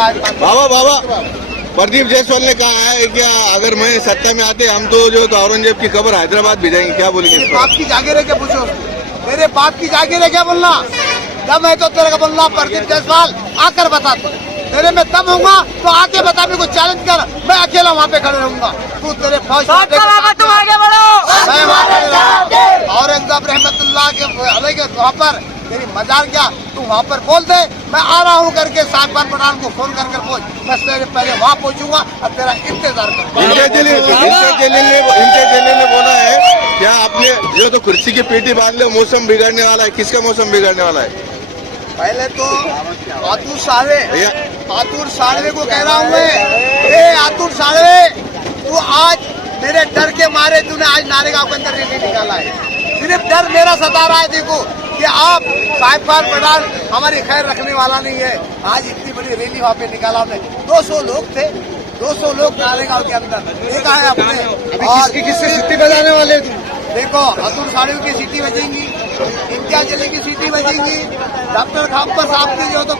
बाबा बाबा प्रदीप जायसवाल ने कहा है कि अगर मैं सत्ता में आते हम तो जो तो औरंगजेब की कब्र हैदराबाद भेजेंगे, क्या बोलेंगे? मेरे बाप की जागीर है क्या, पूछो मेरे बाप की जागीर है क्या बोलना? दम है तो तेरे का बोलना प्रदीप जायसवाल आकर बता, तेरे में दम होगा तो आके बता, मेरे को चैलेंज कर, मैं अकेला वहाँ पे खड़े रहूंगा। तू तेरे फौज तुम आगे बढ़ो, मैं औरंगजेब रहमतुल्लाह के वहाँ पर तेरी मजाल क्या, तू वहाँ पर बोल दे मैं आ रहा हूँ करके साहिबान पठान को फोन कर पहुँच, मैं तेरे पहले वहाँ पहुँचूंगा और तेरा इंतजार करूँगा। इनके जलील ने बोला है क्या आपने जो तो कुर्सी की पेटी बांध ले, मौसम बिगड़ने वाला है। किसका मौसम बिगड़ने वाला है? पहले तो आतुर साड़वे को कह रहा हूँ मैं, आतुर साड़वे, तू आज मेरे डर के मारे तूने आज नारेगांव के अंदर रैली निकाला है। सिर्फ डर मेरा सता रहा है, देखो कि आप साहिबान पठान हमारी खैर रखने वाला नहीं है। आज इतनी बड़ी रैली वहाँ पे निकाला हमने, 200 लोग थे, 200 लोग नारेगांव के अंदर देखा है अपने। और किससे सीटी बजाने वाले थे? देखो अतुल साड़ू की सीटी बजेंगी, इम्तियाज अली की सीटी बजेंगी, डॉक्टर खापर साहब की जो तो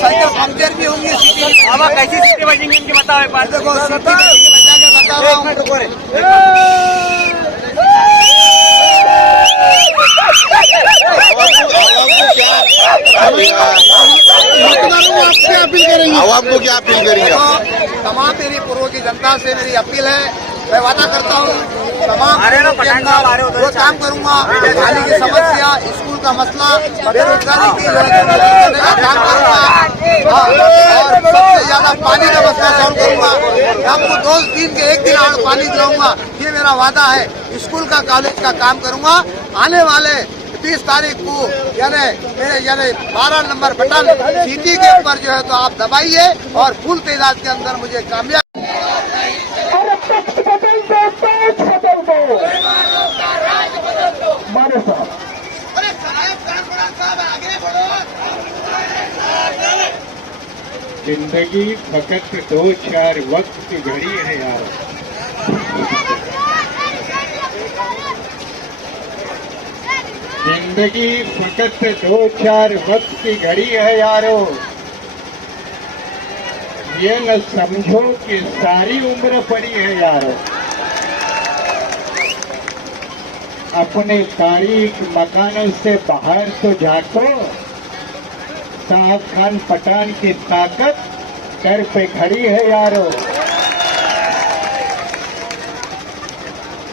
साइकिल पंक्चर भी होंगी सीटी। अब कैसी सीटी बजेंगी इनकी बताओ एक बार। देखो सीटी बजा के बता रहा हूँ। आवाम को क्या अपील करेंगे? तमाम मेरी पूर्व की जनता से मेरी अपील है, मैं वादा करता हूँ तमाम वो काम करूँगा, पानी की समस्या, स्कूल का मसला, बेरोजगारी की काम करूँगा और सबसे ज्यादा पानी का मसला सॉल्व करूँगा। आपको 2 दिन के 1 दिन पानी दिलाऊंगा, ये मेरा वादा है। स्कूल का कॉलेज का काम करूँगा। आने वाले 30 तारीख को यानी 12 नंबर बटन सीटी के ऊपर जो है तो आप दबाइए और फुल तादाद के अंदर मुझे कामयाब। जिंदगी फकत 2-4 वक्त की घड़ी है यार। जिंदगी फकत 2-4 वक्त की घड़ी है यारो। ये न समझो कि सारी उम्र पड़ी है यारो। अपने तारीख मकान से बाहर तो झांको, साहब खान पठान की ताकत कर पे खड़ी है यारो।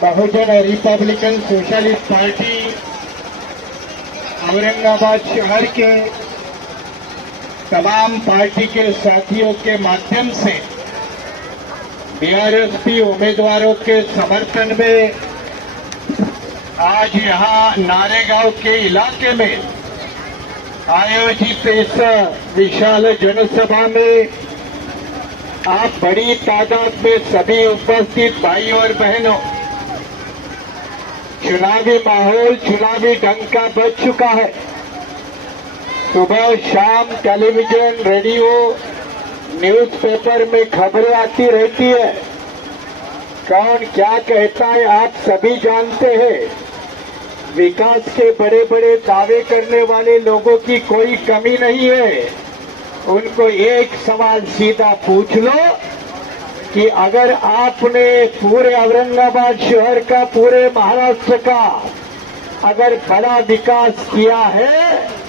बहुजन रिपब्लिकन सोशलिस्ट पार्टी औरंगाबाद शहर के तमाम पार्टी के साथियों के माध्यम से बीआरएसपी उम्मीदवारों के समर्थन में आज यहाँ नारेगांव के इलाके में आयोजित इस विशाल जनसभा में आप बड़ी तादाद में सभी उपस्थित भाइयों और बहनों, चुनावी माहौल, चुनावी डंका बज चुका है। सुबह शाम टेलीविजन, रेडियो, न्यूज़पेपर में खबरें आती रहती है। कौन क्या कहता है आप सभी जानते हैं। विकास के बड़े बड़े दावे करने वाले लोगों की कोई कमी नहीं है। उनको एक सवाल सीधा पूछ लो कि अगर आपने पूरे औरंगाबाद शहर का, पूरे महाराष्ट्र का अगर बड़ा विकास किया है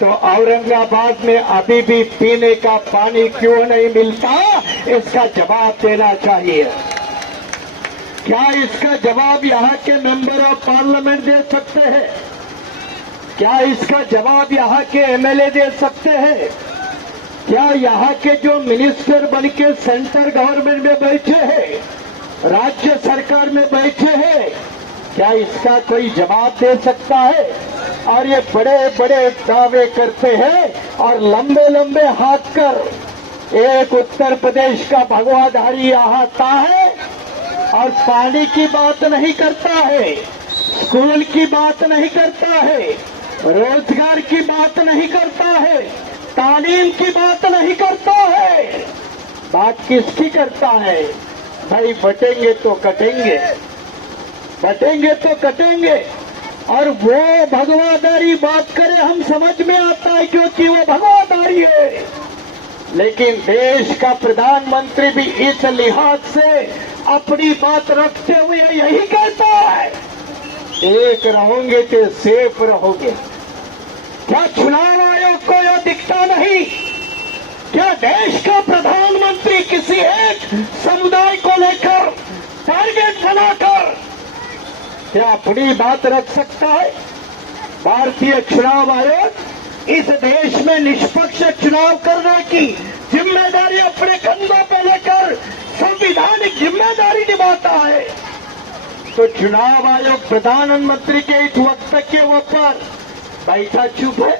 तो औरंगाबाद में अभी भी पीने का पानी क्यों नहीं मिलता, इसका जवाब देना चाहिए। क्या इसका जवाब यहाँ के मेंबर ऑफ पार्लियामेंट दे सकते हैं? क्या इसका जवाब यहाँ के एमएलए दे सकते हैं? क्या यहाँ के जो मिनिस्टर बनके सेंट्रल गवर्नमेंट में बैठे हैं, राज्य सरकार में बैठे हैं, क्या इसका कोई जवाब दे सकता है? और ये बड़े बड़े दावे करते हैं और लंबे लंबे हाथ कर एक उत्तर प्रदेश का भगवाधारी यहाँ आता है और पानी की बात नहीं करता है, स्कूल की बात नहीं करता है, रोजगार की बात नहीं करता है, तालीम की बात नहीं करता है। बात किसकी करता है? भाई बटेंगे तो कटेंगे, बटेंगे तो कटेंगे। और वो भगवादारी बात करे हम समझ में आता है, क्योंकि वो भगवादारी है। लेकिन देश का प्रधानमंत्री भी इस लिहाज से अपनी बात रखते हुए यही कहता है, एक रहोगे तो सेफ रहोगे। क्या चुनाव आयोग को यह दिखता नहीं? क्या देश का प्रधानमंत्री किसी एक समुदाय को लेकर टारगेट बनाकर क्या अपनी बात रख सकता है? भारतीय चुनाव आयोग इस देश में निष्पक्ष चुनाव करने की जिम्मेदारी अपने कंधों पर लेकर संवैधानिक जिम्मेदारी निभाता है। तो चुनाव आयोग प्रधानमंत्री के इस वक्तव्य पर बैठा चुप है।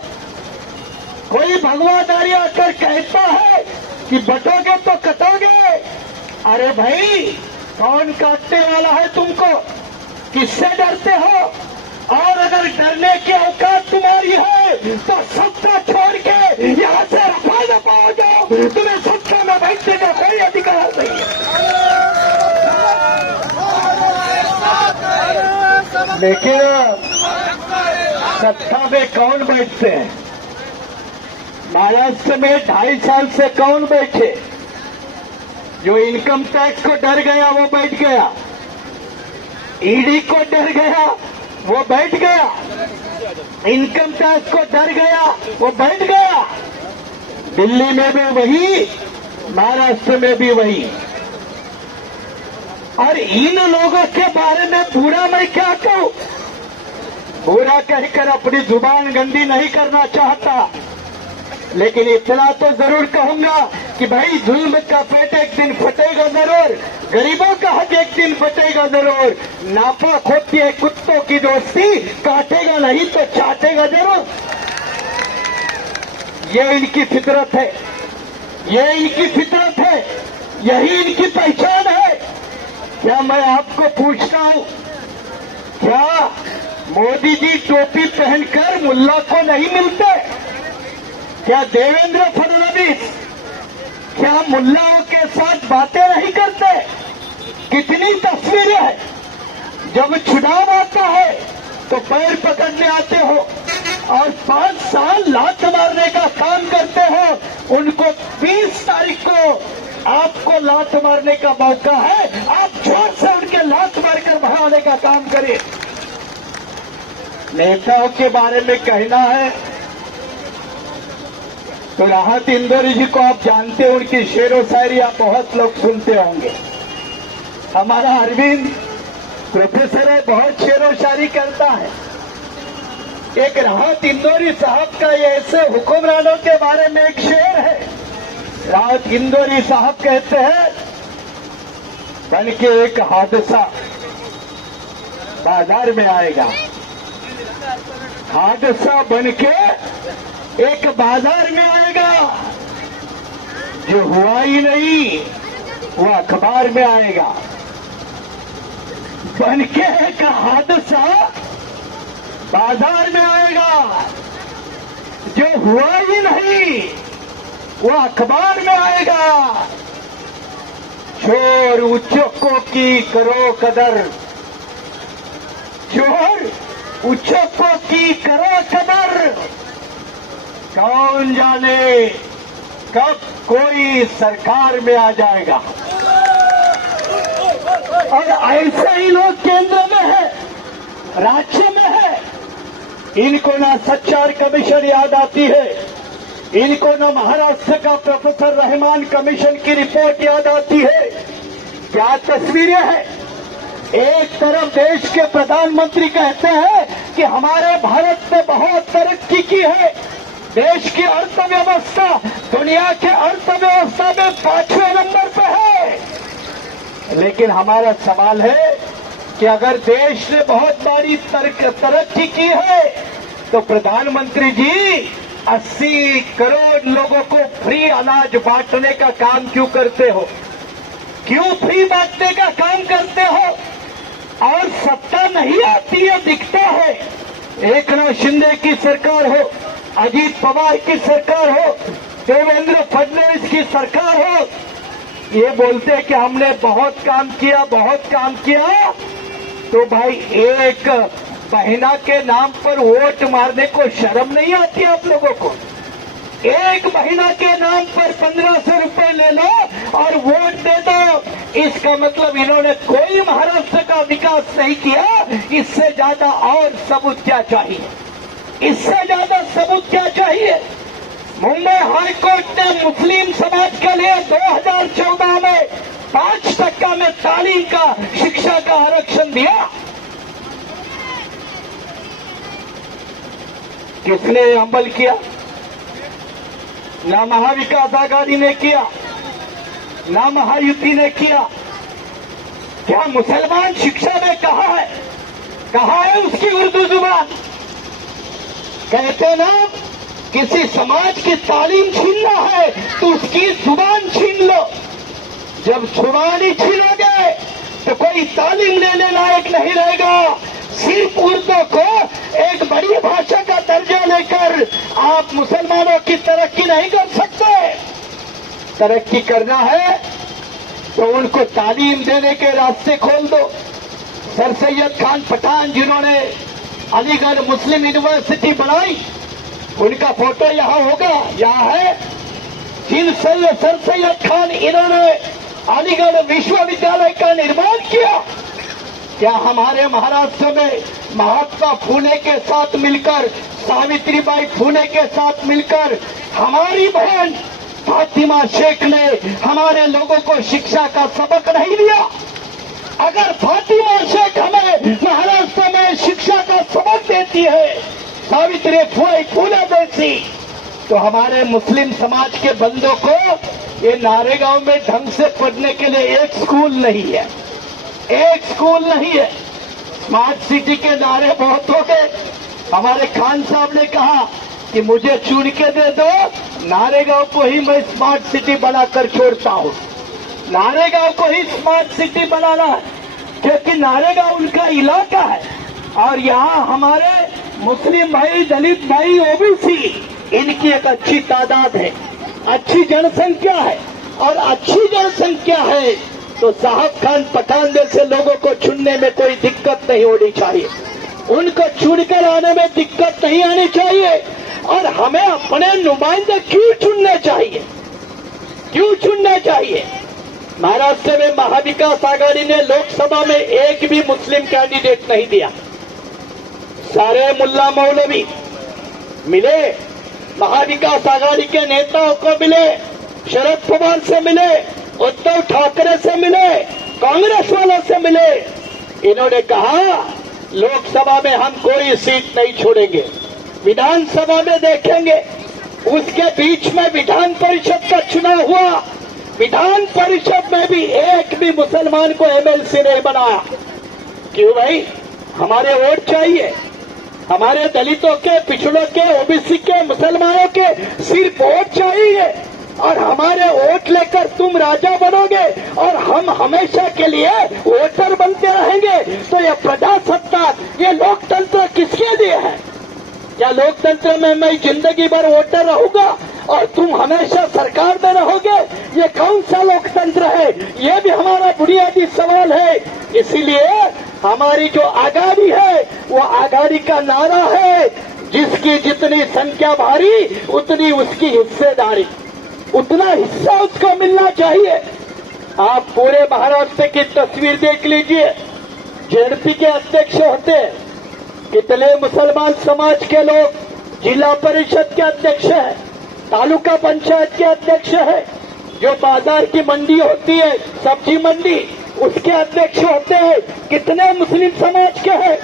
कोई भगवादारी आकर कहता है कि बटोगे तो कटोगे। अरे भाई, कौन काटने वाला है तुमको? किससे डरते हो? और अगर डरने की औकात तुम्हारी है तो सत्ता छोड़ के यहाँ से रफा दफा हो जाओ। तुम्हें सत्ता में बैठने का कोई अधिकार नहीं है। लेकिन सत्ता में कौन बैठते हैं? महाराष्ट्र में 2.5 साल से कौन बैठे? जो इनकम टैक्स को डर गया वो बैठ गया, ईडी को डर गया वो बैठ गया, इनकम टैक्स को डर गया वो बैठ गया। दिल्ली में भी वही, महाराष्ट्र में भी वही। और इन लोगों के बारे में बुरा मैं क्या कहूं? बुरा कहकर अपनी जुबान गंदी नहीं करना चाहता, लेकिन इतना तो जरूर कहूंगा कि भाई जुल्म का पेट एक दिन फटेगा जरूर, गरीबों का हक एक दिन फटेगा जरूर। नापाक होती है कुत्तों की दोस्ती, काटेगा नहीं तो चाटेगा जरूर। ये इनकी फितरत है, ये इनकी फितरत है, यही इनकी पहचान है। क्या मैं आपको पूछता हूं, क्या मोदी जी टोपी पहनकर मुल्ला को नहीं मिलते? क्या देवेंद्र फडणवीस क्या मुल्लाओं के साथ बातें नहीं करते? कितनी तस्वीरें हैं। जब चुनाव आता है तो पैर पकड़ने आते हो और 5 साल लात मारने का काम करते हो। उनको 20 तारीख को आपको लात मारने का मौका है, आप जोर से उनके लात मारकर भगाने का काम करें। नेताओं के बारे में कहना है तो राहत इंदौरी जी को आप जानते हो, उनकी शेरो शायरी आप बहुत लोग सुनते होंगे। हमारा अरविंद प्रोफेसर है, बहुत शेरो शायरी करता है। एक राहत इंदौरी साहब का ये ऐसे हुक्मरानों के बारे में एक शेर है। राहत इंदौरी साहब कहते हैं, बन के एक हादसा बाजार में आएगा, हादसा बन के एक बाजार में आएगा, जो हुआ ही नहीं वो अखबार में आएगा। बन के एक हादसा बाजार में आएगा, जो हुआ ही नहीं वो अखबार में आएगा। चोर उच्चकों की करो कदर, चोर उच्चकों की करो कदर। कौन जाने कब कोई सरकार में आ जाएगा। और ऐसे ही लोग केंद्र में है, राज्य में है। इनको ना सच्चार कमीशन याद आती है, इनको ना महाराष्ट्र का प्रोफेसर रहमान कमीशन की रिपोर्ट याद आती है। क्या तस्वीरें हैं। एक तरफ देश के प्रधानमंत्री कहते हैं कि हमारे भारत ने बहुत तरक्की की है, देश की अर्थव्यवस्था दुनिया के अर्थव्यवस्था में 5वें नंबर पर है। लेकिन हमारा सवाल है कि अगर देश ने बहुत बड़ी तरक्की की है तो प्रधानमंत्री जी 80 करोड़ लोगों को फ्री अनाज बांटने का काम क्यों करते हो? क्यों फ्री बांटने का काम करते हो? और सत्ता नहीं आती है, दिखता है। एकनाथ शिंदे की सरकार हो, अजीत पवार की सरकार हो, देवेंद्र फडणवीस की सरकार हो, ये बोलते हैं कि हमने बहुत काम किया, बहुत काम किया। तो भाई एक महीना के नाम पर वोट मारने को शर्म नहीं आती आप लोगों को? एक महीना के नाम पर 1500 रुपए ले लो और वोट दे दो। इसका मतलब इन्होंने कोई महाराष्ट्र का विकास नहीं किया। इससे ज्यादा और सबूत क्या चाहिए? इससे ज्यादा सबूत क्या चाहिए? मुंबई हाईकोर्ट ने मुस्लिम समाज के लिए 2014 में 5% में तालीम का, शिक्षा का आरक्षण दिया। किसने अमल किया? ना महाविकास आघाड़ी ने किया, ना महायुति ने किया। क्या मुसलमान शिक्षा में कहा है उसकी उर्दू जुबान? कहते ना, किसी समाज की तालीम छीनना है तो उसकी जुबान छीन लो। जब जुबान ही छीनोगे तो कोई तालीम लेने लायक नहीं रहेगा। सिर्फ उर्दू को एक बड़ी भाषा का दर्जा लेकर आप मुसलमानों की तरक्की नहीं कर सकते। तरक्की करना है तो उनको तालीम देने के रास्ते खोल दो। सर सैयद खान पठान जिन्होंने अलीगढ़ मुस्लिम यूनिवर्सिटी बनाई, उनका फोटो यहाँ होगा, यहाँ है। जिन सर सैयद खान इन्होंने अलीगढ़ विश्वविद्यालय का निर्माण किया, क्या हमारे महाराष्ट्र में महात्मा फूले के साथ मिलकर, सावित्रीबाई फूले के साथ मिलकर हमारी बहन फातिमा शेख ने हमारे लोगों को शिक्षा का सबक नहीं दिया? अगर फातिमा शेख हमें महाराष्ट्र में शिक्षा का सबक देती है, सावित्री फूले जैसी, तो हमारे मुस्लिम समाज के बंदों को ये नारेगांव में ढंग से पढ़ने के लिए एक स्कूल नहीं है, एक स्कूल नहीं है। स्मार्ट सिटी के नारे बहुत हो गए। हमारे खान साहब ने कहा कि मुझे चुन के दे दो, नारेगांव को ही मैं स्मार्ट सिटी बनाकर छोड़ता हूँ। नारेगांव को ही स्मार्ट सिटी बनाना है, क्योंकि नारेगांव उनका इलाका है और यहाँ हमारे मुस्लिम भाई, दलित भाई, ओबीसी, इनकी एक अच्छी तादाद है, अच्छी जनसंख्या है। और अच्छी जनसंख्या है तो साहब खान पठान जैसे लोगों को चुनने में कोई दिक्कत नहीं होनी चाहिए, उनको चुनकर आने में दिक्कत नहीं आनी चाहिए। और हमें अपने नुमाइंदे क्यों चुनने चाहिए? क्यों चुनने चाहिए? महाराष्ट्र में महाविकास आघाड़ी ने लोकसभा में एक भी मुस्लिम कैंडिडेट नहीं दिया। सारे मुल्ला मौलवी मिले, महाविकास आघाड़ी के नेताओं को मिले, शरद पवार से मिले, उद्धव ठाकरे से मिले, कांग्रेस वालों से मिले। इन्होंने कहा लोकसभा में हम कोई सीट नहीं छोड़ेंगे, विधानसभा में देखेंगे। उसके बीच में विधान परिषद का चुनाव हुआ, विधान परिषद में भी एक भी मुसलमान को एमएलसी नहीं बनाया। क्यों भाई? हमारे वोट चाहिए, हमारे दलितों के, पिछड़ों के, ओबीसी के, मुसलमानों के सिर्फ वोट चाहिए। और हमारे वोट लेकर तुम राजा बनोगे और हम हमेशा के लिए वोटर बनते रहेंगे, तो ये प्रजासत्ताक, ये लोकतंत्र किसके लिए है? क्या लोकतंत्र में मैं जिंदगी भर वोटर रहूंगा और तुम हमेशा सरकार में रहोगे? ये कौन सा लोकतंत्र है? ये भी हमारा बुनियादी सवाल है। इसीलिए हमारी जो आघाड़ी है वो आघाड़ी का नारा है, जिसकी जितनी संख्या भारी उतनी उसकी हिस्सेदारी, उतना हिस्सा उसको मिलना चाहिए। आप पूरे महाराष्ट्र की तस्वीर देख लीजिए। जेडपी के अध्यक्ष होते हैं, कितने मुसलमान समाज के लोग जिला परिषद के अध्यक्ष हैं, तालुका पंचायत के अध्यक्ष हैं, जो बाजार की मंडी होती है, सब्जी मंडी, उसके अध्यक्ष होते हैं, कितने मुस्लिम समाज के हैं।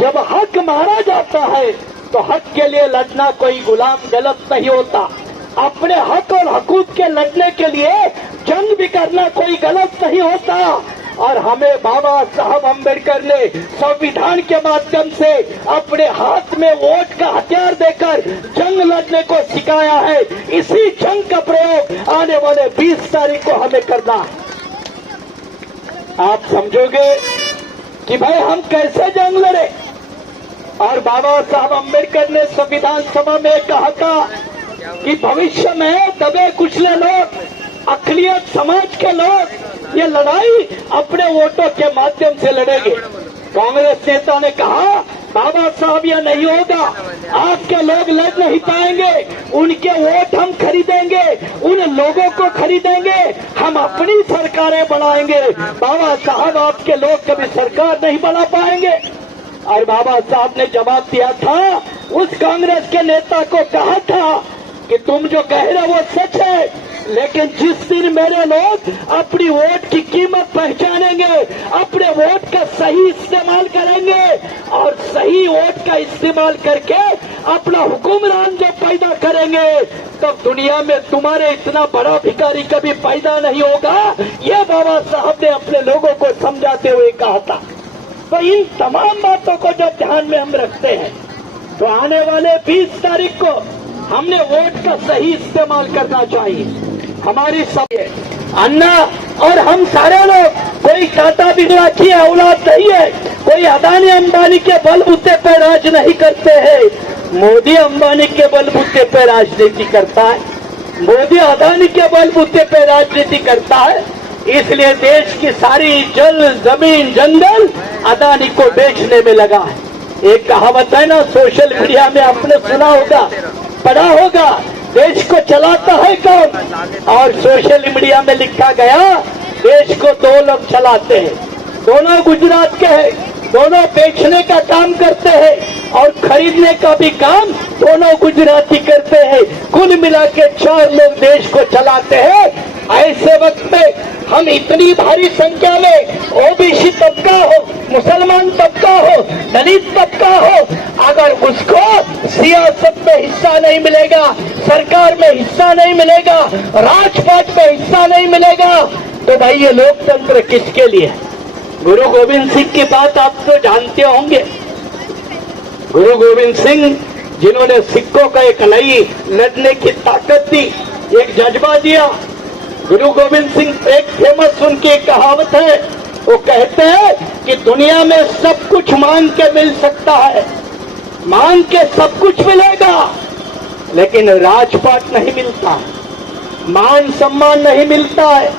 जब हक मारा जाता है तो हक के लिए लड़ना कोई गुलाम गलत नहीं होता। अपने हक और हकूक के लड़ने के लिए जंग भी करना कोई गलत नहीं होता। और हमें बाबा साहब अम्बेडकर ने संविधान के माध्यम से अपने हाथ में वोट का हथियार देकर जंग लड़ने को सिखाया है। इसी जंग का प्रयोग आने वाले 20 तारीख को हमें करना है। आप समझोगे कि भाई हम कैसे जंग लड़े। और बाबा साहब अम्बेडकर ने संविधान सभा में कहा था कि भविष्य में दबे कुचले लोग, अकलियत समाज के लोग ये लड़ाई अपने वोटों के माध्यम से लड़ेंगे। कांग्रेस नेता ने कहा बाबा साहब यह नहीं होगा, आपके लोग लड़ नहीं पाएंगे, उनके वोट हम खरीदेंगे, उन लोगों को खरीदेंगे, हम अपनी सरकारें बनाएंगे। बाबा साहब आपके लोग कभी सरकार नहीं बना पाएंगे। और बाबा साहब ने जवाब दिया था, उस कांग्रेस के नेता को कहा था कि तुम जो कह रहे हो वो सच है, लेकिन जिस दिन मेरे लोग अपनी वोट की कीमत पहचानेंगे, अपने वोट का सही इस्तेमाल करेंगे और सही वोट का इस्तेमाल करके अपना हुक्मरान जो पैदा करेंगे, तब दुनिया में तुम्हारे इतना बड़ा भिखारी कभी पैदा नहीं होगा। ये बाबा साहब ने अपने लोगों को समझाते हुए कहा था। तो इन तमाम बातों को जब ध्यान में हम रखते हैं, तो आने वाले 20 तारीख को हमने वोट का सही इस्तेमाल करना चाहिए। हमारी सब अन्ना और हम सारे लोग, कोई टाटा बिरला की औलाद नहीं है, कोई अदानी अंबानी के बलबूते पर राज नहीं करते हैं। मोदी अंबानी के बलबूते पर राजनीति करता है, मोदी अदानी के बलबूते पर राजनीति करता है। इसलिए देश की सारी जल जमीन जंगल अदानी को बेचने में लगा है। एक कहावत है ना, सोशल मीडिया में आपने सुना होगा, पढ़ा होगा, देश को चलाता है कौन? और सोशल मीडिया में लिखा गया, देश को 2 लोग चलाते हैं, दोनों गुजरात के हैं, दोनों बेचने का काम करते हैं और खरीदने का भी काम दोनों गुजराती करते हैं। कुल मिला के 4 लोग देश को चलाते हैं। ऐसे वक्त में हम इतनी भारी संख्या में ओबीसी तबका हो, मुसलमान तबका हो, दलित तबका हो, अगर उसको सियासत में हिस्सा नहीं मिलेगा, सरकार में हिस्सा नहीं मिलेगा, राजपाट में हिस्सा नहीं मिलेगा, तो भाई ये लोकतंत्र किसके लिए? गुरु गोविंद सिंह की बात आप तो जानते होंगे। गुरु गोविंद सिंह जिन्होंने सिखों का एक नई लड़ने की ताकत दी, एक जज्बा दिया। गुरु गोविंद सिंह एक फेमस उनकी कहावत है, वो कहते हैं कि दुनिया में सब कुछ मांग के मिल सकता है, मांग के सब कुछ मिलेगा, लेकिन राजपाट नहीं मिलता, मान सम्मान नहीं मिलता है।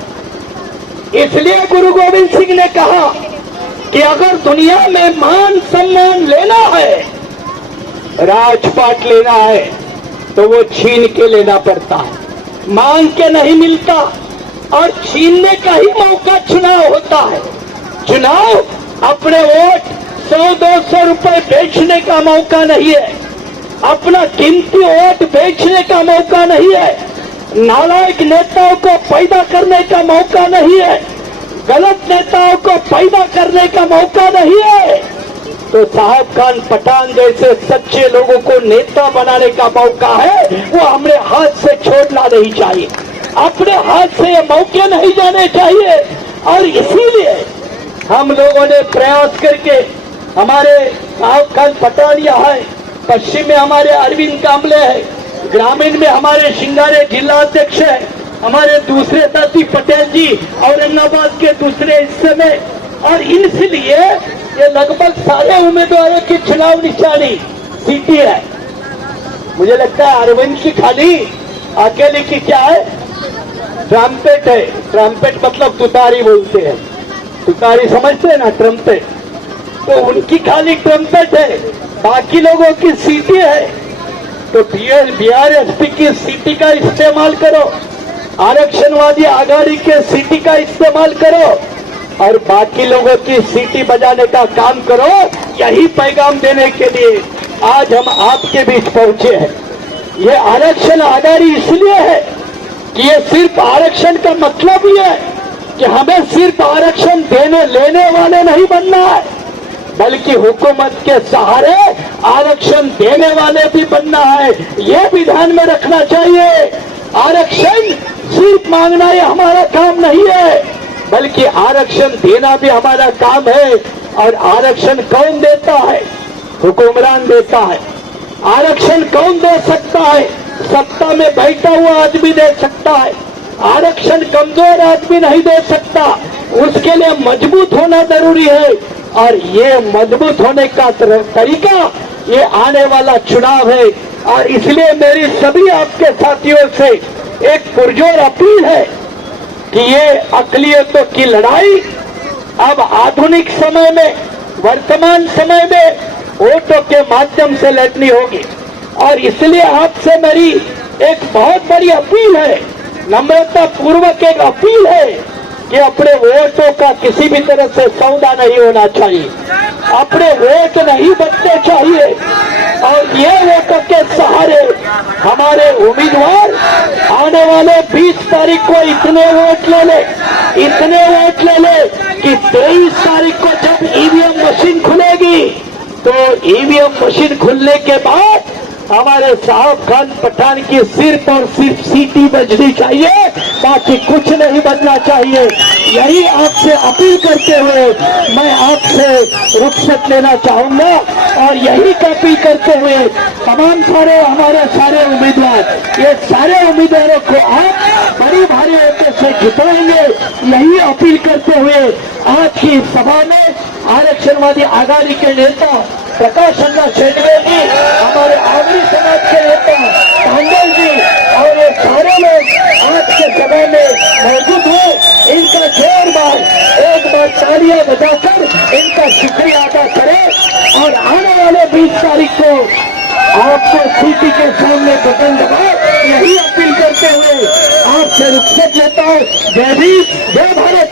इसलिए गुरु गोविंद सिंह ने कहा कि अगर दुनिया में मान सम्मान लेना है, राजपाट लेना है, तो वो छीन के लेना पड़ता है, मांग के नहीं मिलता। और छीनने का ही मौका चुनाव होता है। चुनाव अपने वोट 100-200 रुपए बेचने का मौका नहीं है, अपना कीमती वोट बेचने का मौका नहीं है, नालायक नेताओं को पैदा करने का मौका नहीं है, गलत नेताओं को पैदा करने का मौका नहीं है। तो साहब खान पठान जैसे सच्चे लोगों को नेता बनाने का मौका है, वो हमारे हाथ से छोड़ना नहीं चाहिए, अपने हाथ से ये मौके नहीं जाने चाहिए। और इसीलिए हम लोगों ने प्रयास करके, हमारे साहब खान पठान यहाँ है, पश्चिम में हमारे अरविंद कांबले है, ग्रामीण में हमारे शिंगारे जिला अध्यक्ष है, हमारे दूसरे दाती पटेल जी औरंगाबाद के दूसरे हिस्से में, और इसलिए ये लगभग सारे उम्मीदवारों की चुनाव निशानी सीटी है। मुझे लगता है अरविंद की खाली अकेले की क्या है, ट्रम्पेट है। ट्रम्पेट मतलब तुतारी बोलते हैं, तुतारी समझते हैं ना, ट्रम्पेट, तो उनकी खाली ट्रम्पेट है, बाकी लोगों की सीटी है। तो बीआरएसपी की सीटी का इस्तेमाल करो, आरक्षणवादी आघाड़ी के सीटी का इस्तेमाल करो और बाकी लोगों की सीटी बजाने का काम करो। यही पैगाम देने के लिए आज हम आपके बीच पहुंचे हैं। ये आरक्षण आघाड़ी इसलिए है कि ये सिर्फ आरक्षण का मतलब ही है कि हमें सिर्फ आरक्षण देने लेने वाले नहीं बनना है, बल्कि हुकूमत के सहारे आरक्षण देने वाले भी बनना है। ये भी ध्यान में रखना चाहिए। आरक्षण सिर्फ मांगना ही हमारा काम नहीं है, बल्कि आरक्षण देना भी हमारा काम है। और आरक्षण कौन देता है? हुक्मरान देता है। आरक्षण कौन दे सकता है? सत्ता में बैठा हुआ आदमी दे सकता है। आरक्षण कमजोर आदमी नहीं दे सकता, उसके लिए मजबूत होना जरूरी है। और ये मजबूत होने का तरीका ये आने वाला चुनाव है। और इसलिए मेरी सभी आपके साथियों से एक पुरजोर अपील है कि ये अकलियतों की लड़ाई अब आधुनिक समय में, वर्तमान समय में वोटों के माध्यम से लड़नी होगी। और इसलिए आपसे मेरी एक बहुत बड़ी अपील है, नम्रता पूर्वक एक अपील है कि अपने वोटों का किसी भी तरह से सौदा नहीं होना चाहिए, अपने वोट नहीं बचने चाहिए। और ये वोटों के सहारे हमारे उम्मीदवार आने वाले 20 तारीख को इतने वोट ले ले कि 23 तारीख को जब ईवीएम मशीन खुलेगी तो ईवीएम मशीन खुलने के बाद हमारे साहब खान पठान की सिर्फ और सिर्फ सीटी बजनी चाहिए, बाकी कुछ नहीं बजना चाहिए। यही आपसे अपील करते हुए मैं आपसे रुखसत लेना चाहूंगा और यही अपील करते हुए तमाम हमारे सारे उम्मीदवार, ये सारे उम्मीदवारों को आप बड़ी भारी वोटों से जिताएंगे, यही अपील करते हुए आज की सभा में आरक्षणवादी आघाड़ी के नेता प्रकाश चंद्र शेटवे जी, हमारे आगरी समाज के नेता पांडल जी और ये सारे लोग आज के सभा में मौजूद हैं। इनका एक बार तालियां बजाकर इनका शुक्रिया अदा करें और आने वाले 20 तारीख को आपको सीटी के सामने बटन दबाए, यही अपील करते हुए आपसे रुखसत लेता हूं। जय भीम, जय भारत।